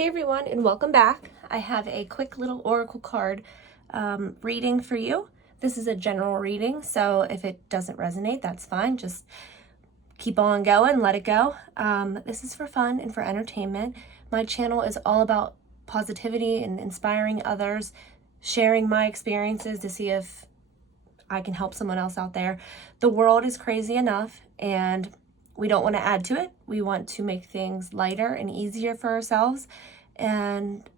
Hey everyone, and welcome back. I have a quick little oracle card reading for you. This is a general reading, so if it doesn't resonate, that's fine. Just keep on going, let it go. This is for fun and for entertainment. My channel is all about positivity and inspiring others, sharing my experiences to see if I can help someone else out there. The world is crazy enough, and we don't want to add to it. We want to make things lighter and easier for ourselves. And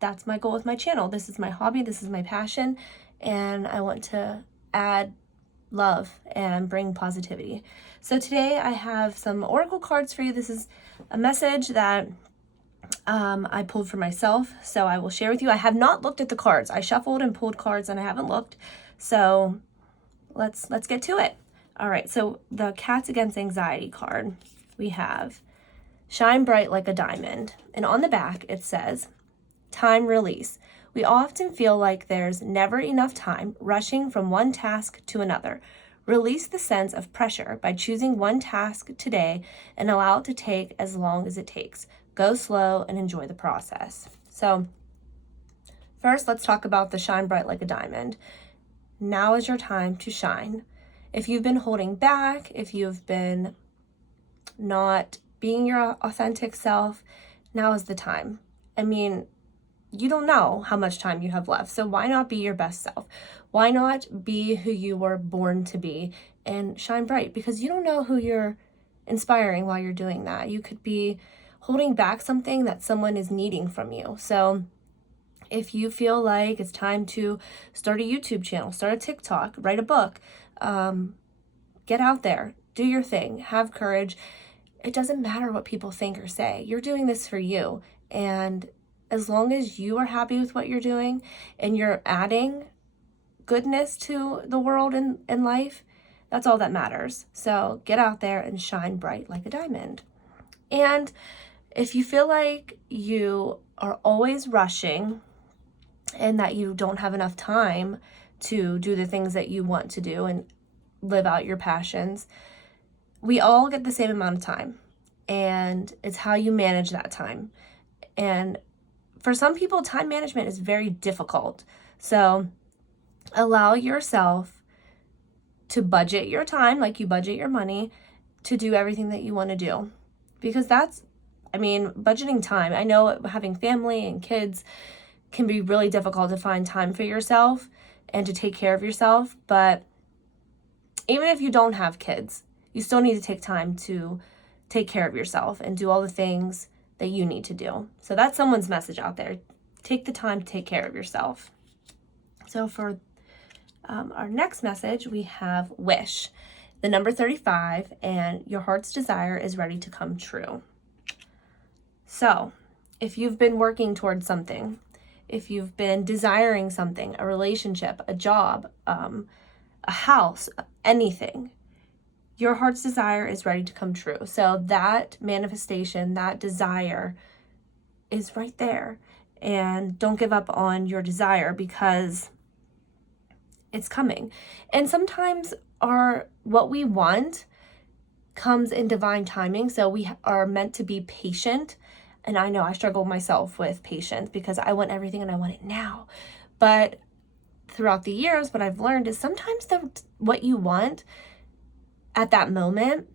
that's my goal with my channel. This is my hobby. This is my passion. And I want to add love and bring positivity. So today I have some oracle cards for you. This is a message that I pulled for myself. So I will share with you. I have not looked at the cards. I shuffled and pulled cards and I haven't looked. So let's get to it. All right, so the Cats Against Anxiety card, we have Shine Bright Like a Diamond. And on the back, it says, Time Release. We often feel like there's never enough time, rushing from one task to another. Release the sense of pressure by choosing one task today and allow it to take as long as it takes. Go slow and enjoy the process. So first, let's talk about the Shine Bright Like a Diamond. Now is your time to shine. If you've been holding back, if you've been not being your authentic self, now is the time. I mean, you don't know how much time you have left, so why not be your best self? Why not be who you were born to be and shine bright? Because you don't know who you're inspiring while you're doing that. You could be holding back something that someone is needing from you. So if you feel like it's time to start a YouTube channel, start a TikTok, write a book, get out there, do your thing, have courage. It doesn't matter what people think or say. You're doing this for you. And as long as you are happy with what you're doing and you're adding goodness to the world and life, that's all that matters. So get out there and shine bright like a diamond. And if you feel like you are always rushing and that you don't have enough time to do the things that you want to do and live out your passions, we all get the same amount of time, and it's how you manage that time. And for some people, time management is very difficult. So allow yourself to budget your time like you budget your money to do everything that you want to do. Because budgeting time, I know having family and kids can be really difficult to find time for yourself and to take care of yourself. But even if you don't have kids, you still need to take time to take care of yourself and do all the things that you need to do. So that's someone's message out there. Take the time to take care of yourself. So for our next message, we have Wish, the number 35, and your heart's desire is ready to come true. So if you've been working towards something, if you've been desiring something, a relationship, a job, a house, anything, your heart's desire is ready to come true. So that manifestation, that desire is right there. And don't give up on your desire because it's coming. And sometimes what we want comes in divine timing. So we are meant to be patient. And I know I struggle myself with patience because I want everything and I want it now. But throughout the years, what I've learned is sometimes what you want at that moment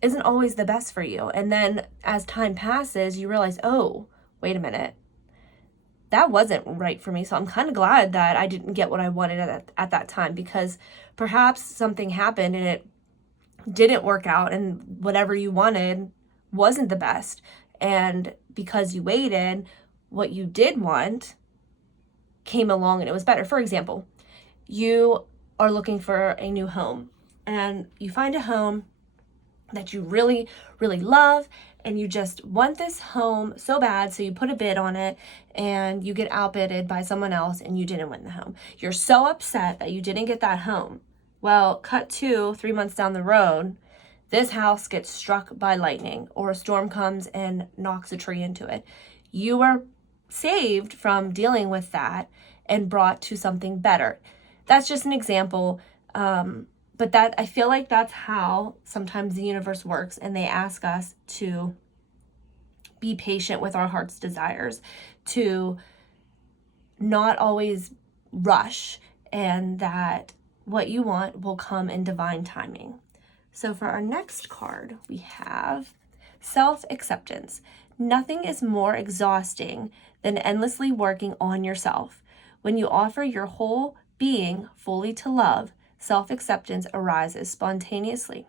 isn't always the best for you. And then as time passes, you realize, oh, wait a minute, that wasn't right for me. So I'm kind of glad that I didn't get what I wanted at that time, because perhaps something happened and it didn't work out and whatever you wanted wasn't the best. And because you waited, what you did want came along and it was better. For example, you are looking for a new home and you find a home that you really, really love, and you just want this home so bad, so you put a bid on it and you get outbidded by someone else and you didn't win the home. You're so upset that you didn't get that home. Well, cut to 3 months down the road, this house gets struck by lightning or a storm comes and knocks a tree into it. You were saved from dealing with that and brought to something better. That's just an example. But I feel like that's how sometimes the universe works, and they ask us to be patient with our heart's desires, to not always rush, and that what you want will come in divine timing. So for our next card, we have self-acceptance. Nothing is more exhausting than endlessly working on yourself. When you offer your whole being fully to love, self-acceptance arises spontaneously.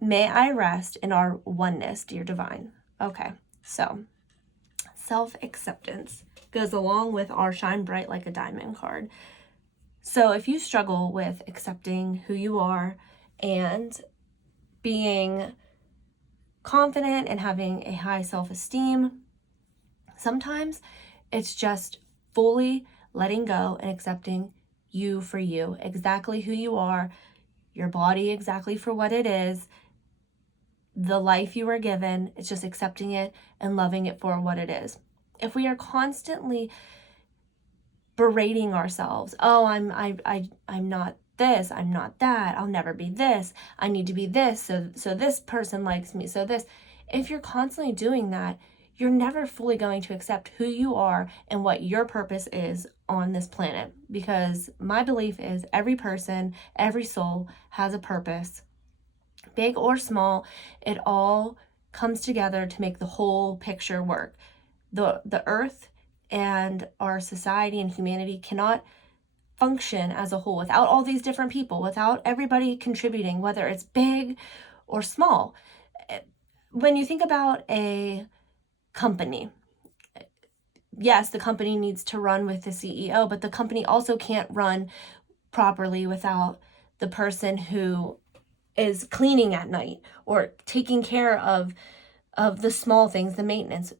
May I rest in our oneness, dear divine. Okay, so self-acceptance goes along with our shine bright like a diamond card. So if you struggle with accepting who you are and being confident and having a high self-esteem, sometimes it's just fully letting go and accepting you for you, exactly who you are, your body exactly for what it is, the life you were given. It's just accepting it and loving it for what it is. If we are constantly berating ourselves, oh, I'm not this, I'm not that, I'll never be this, I need to be this, so this person likes me, so this. If you're constantly doing that, you're never fully going to accept who you are and what your purpose is on this planet. Because my belief is every person, every soul has a purpose, big or small. It all comes together to make the whole picture work. The earth and our society and humanity cannot function as a whole without all these different people, without everybody contributing, whether it's big or small. When you think about a company, yes, the company needs to run with the CEO, but the company also can't run properly without the person who is cleaning at night or taking care of the small things, the maintenance.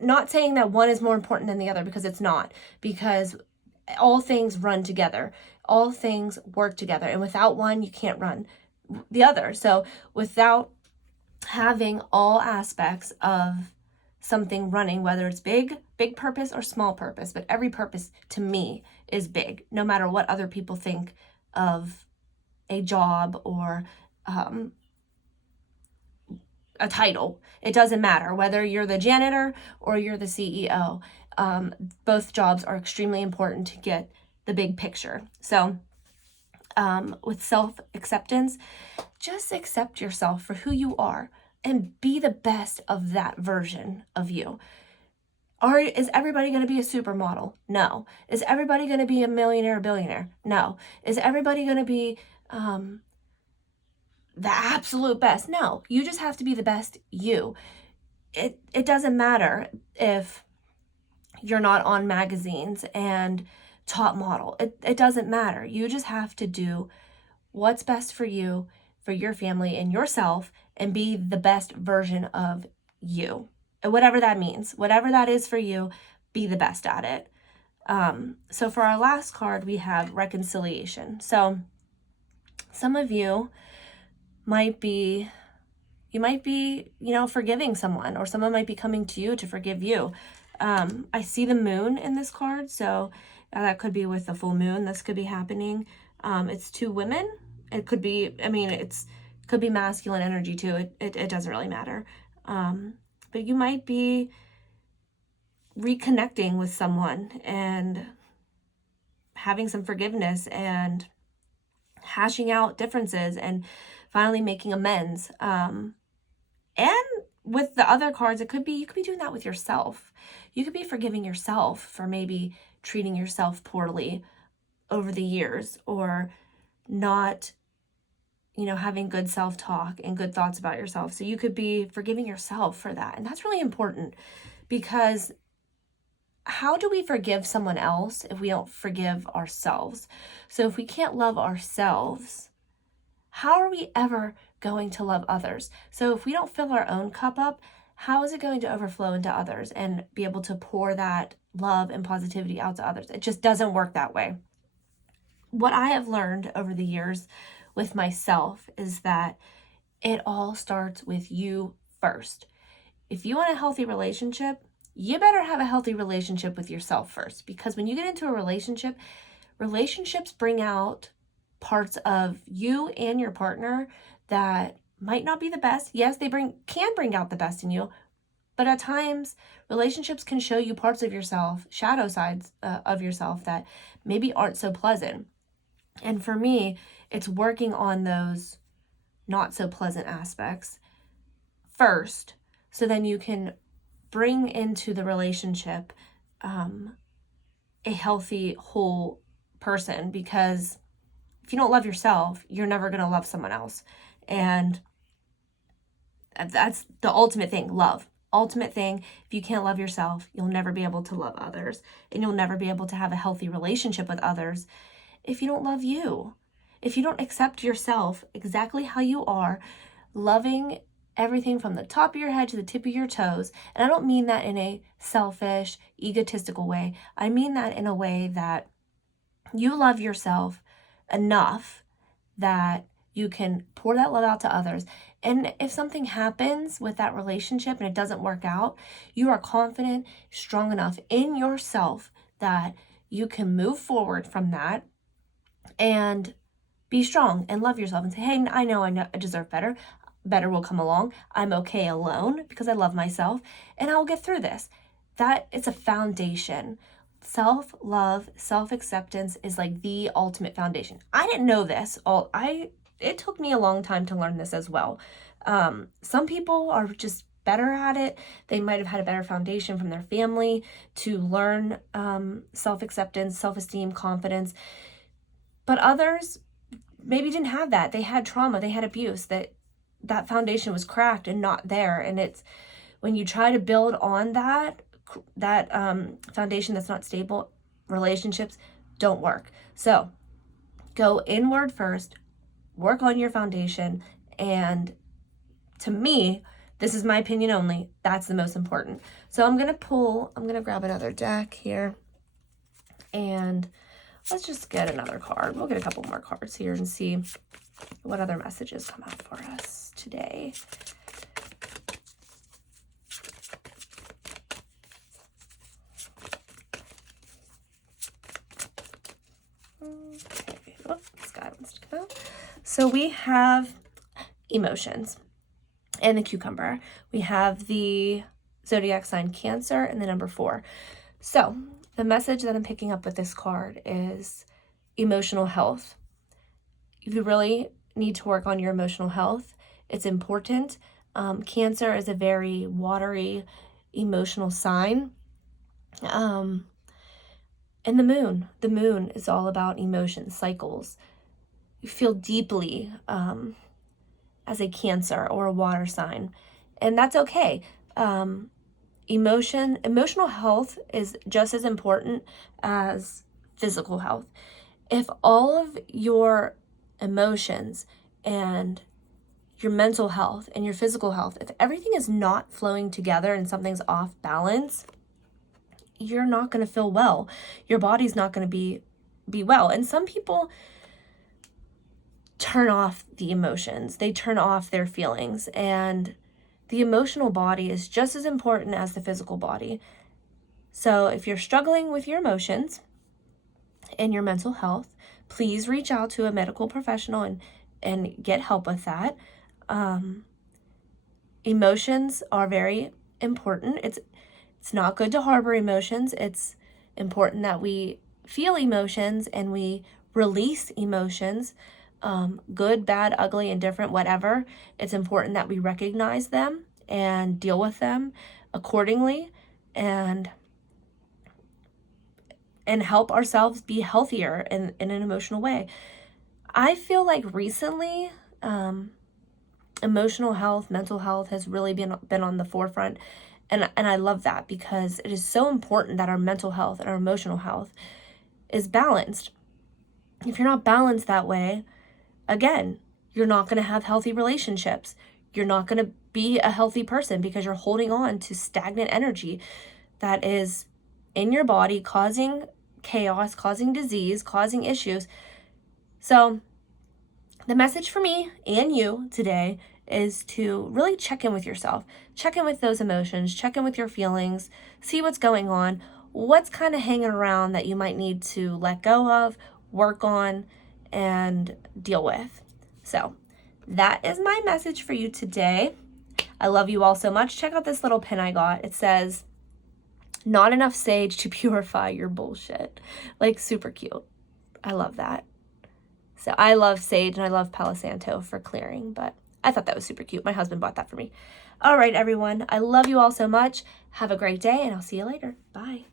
Not saying that one is more important than the other, because it's not, because all things run together. All things work together. And without one, you can't run the other. So without having all aspects of something running, whether it's big purpose or small purpose, but every purpose to me is big, no matter what other people think of a job or a title. It doesn't matter whether you're the janitor or you're the CEO. Both jobs are extremely important to get the big picture. So with self-acceptance, just accept yourself for who you are and be the best of that version of you. Is everybody going to be a supermodel? No. Is everybody going to be a millionaire or billionaire? No. Is everybody going to be the absolute best? No. You just have to be the best you. It doesn't matter if you're not on magazines and top model. It doesn't matter. You just have to do what's best for you, for your family and yourself, and be the best version of you. And whatever that means, whatever that is for you, be the best at it. So for our last card, we have reconciliation. So some of you might be, forgiving someone, or someone might be coming to you to forgive you. I see the moon in this card, so that could be with the full moon. This could be happening. It's two women. It could be, could be masculine energy too. It doesn't really matter. But you might be reconnecting with someone and having some forgiveness and hashing out differences and finally making amends. And with the other cards, you could be doing that with yourself. You could be forgiving yourself for maybe treating yourself poorly over the years, or not, having good self-talk and good thoughts about yourself. So you could be forgiving yourself for that. And that's really important, because how do we forgive someone else if we don't forgive ourselves? So if we can't love ourselves, how are we ever going to love others? So if we don't fill our own cup up, how is it going to overflow into others and be able to pour that love and positivity out to others? It just doesn't work that way. What I have learned over the years with myself is that it all starts with you first. If you want a healthy relationship, you better have a healthy relationship with yourself first, because when you get into a relationship, relationships bring out parts of you and your partner that might not be the best. Yes, they can bring out the best in you, But at times, relationships can show you parts of yourself, shadow sides of yourself that maybe aren't so pleasant. And for me, it's working on those not so pleasant aspects first, so then you can bring into the relationship a healthy, whole person. Because if you don't love yourself, you're never going to love someone else. And that's the ultimate thing, love. Ultimate thing, if you can't love yourself, you'll never be able to love others. And you'll never be able to have a healthy relationship with others if you don't love you. If you don't accept yourself exactly how you are, loving everything from the top of your head to the tip of your toes. And I don't mean that in a selfish, egotistical way. I mean that in a way that you love yourself enough that you can pour that love out to others. And if something happens with that relationship and it doesn't work out, you are confident, strong enough in yourself that you can move forward from that and be strong and love yourself and say, hey, I know I deserve better. Better will come along. I'm okay alone because I love myself and I'll get through this. That is a foundation. Self-love, self-acceptance is like the ultimate foundation. I didn't know this. It took me a long time to learn this as well. Some people are just better at it. They might have had a better foundation from their family to learn self-acceptance, self-esteem, confidence. But others maybe didn't have that. They had trauma, they had abuse, that foundation was cracked and not there. And it's when you try to build on that foundation that's not stable, relationships don't work. So go inward first, work on your foundation. And to me, this is my opinion only, that's the most important. So I'm going to grab another deck here and let's just get another card. We'll get a couple more cards here and see what other messages come out for us today. Okay. Oh, this guy wants to come out. So we have emotions and the cucumber. We have the zodiac sign Cancer and the number 4. So the message that I'm picking up with this card is emotional health. You really need to work on your emotional health. It's important. Cancer is a very watery, emotional sign. And the moon is all about emotions, cycles. You feel deeply as a Cancer or a water sign, and that's okay. Emotional health is just as important as physical health. If all of your emotions and your mental health and your physical health, if everything is not flowing together and something's off balance, you're not going to feel well. Your body's not going to be well. And some people turn off the emotions. They turn off their feelings, and the emotional body is just as important as the physical body. So if you're struggling with your emotions and your mental health, please reach out to a medical professional and get help with that. Emotions are very important. It's not good to harbor emotions. It's important that we feel emotions and we release emotions, good, bad, ugly, indifferent, whatever. It's important that we recognize them and deal with them accordingly and help ourselves be healthier in an emotional way. I feel like recently, emotional health, mental health has really been on the forefront. And I love that because it is so important that our mental health and our emotional health is balanced. If you're not balanced that way, again, you're not going to have healthy relationships. You're not going to be a healthy person because you're holding on to stagnant energy that is in your body, causing chaos, causing disease, causing issues. So the message for me and you today is to really check in with yourself. Check in with those emotions, check in with your feelings, see what's going on, what's kind of hanging around that you might need to let go of, work on, and deal with. So that is my message for you today. I love you all so much. Check out this little pin I got. It says, "Not enough sage to purify your bullshit." Like, super cute. I love that. So I love sage and I love Palo Santo for clearing, but I thought that was super cute. My husband bought that for me. All right, everyone. I love you all so much. Have a great day, and I'll see you later. Bye.